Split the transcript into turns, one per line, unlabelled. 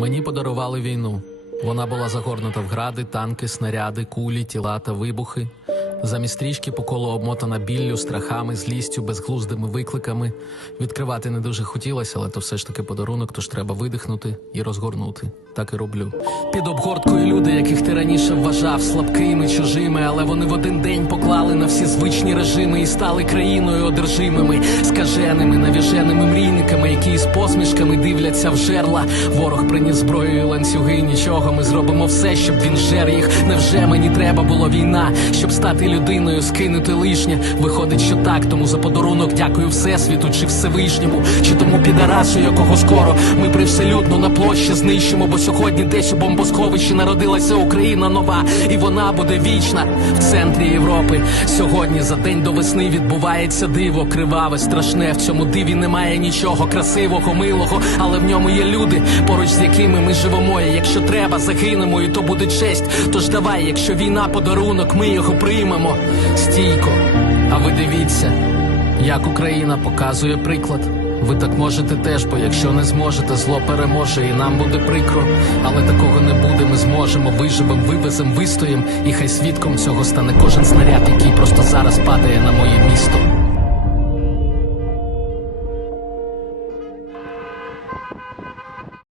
Мені подарували війну. Вона була загорнута в гради, танки, снаряди, кулі, тіла та вибухи. Замість стрічки по колу обмотана біллю, страхами, злістю, безглуздими викликами. Відкривати не дуже хотілося, але то все ж таки подарунок, тож треба видихнути і розгорнути. Так і роблю. Під обгорткою люди, яких ти раніше вважав слабкими, чужими, але вони в один день поклали на всі звичні режими і стали країною одержимими, скаженими, навіженими мрійниками, які з посмішками дивляться в жерла. Ворог приніс зброю і ланцюги. Нічого ми зробимо все, щоб він жер їх. Невже мені треба було війна, щоб стати людиною, скинути лишнє? Виходить, що так, тому за подарунок дякую Всесвіту чи Всевишньому, чи тому підарасу, якого скоро ми привселюдно на площі знищимо, бо сьогодні десь у бомбосховищі народилася Україна нова, і вона буде вічна в центрі Європи. Сьогодні за день до весни відбувається диво, криваве, страшне. В цьому диві немає нічого красивого, милого, але в ньому є люди, поруч з якими ми живемо. І якщо треба, загинемо, і то буде честь. Тож давай, якщо війна подарунок, ми його приймемо стійко. А ви дивіться, як Україна показує приклад. Ви так можете теж, бо якщо не зможете, зло переможе, і нам буде прикро. Але такого не буде. Ми зможемо. Виживем, вивезем, вистоїм. І хай свідком цього стане кожен снаряд, який просто зараз падає на моє місто.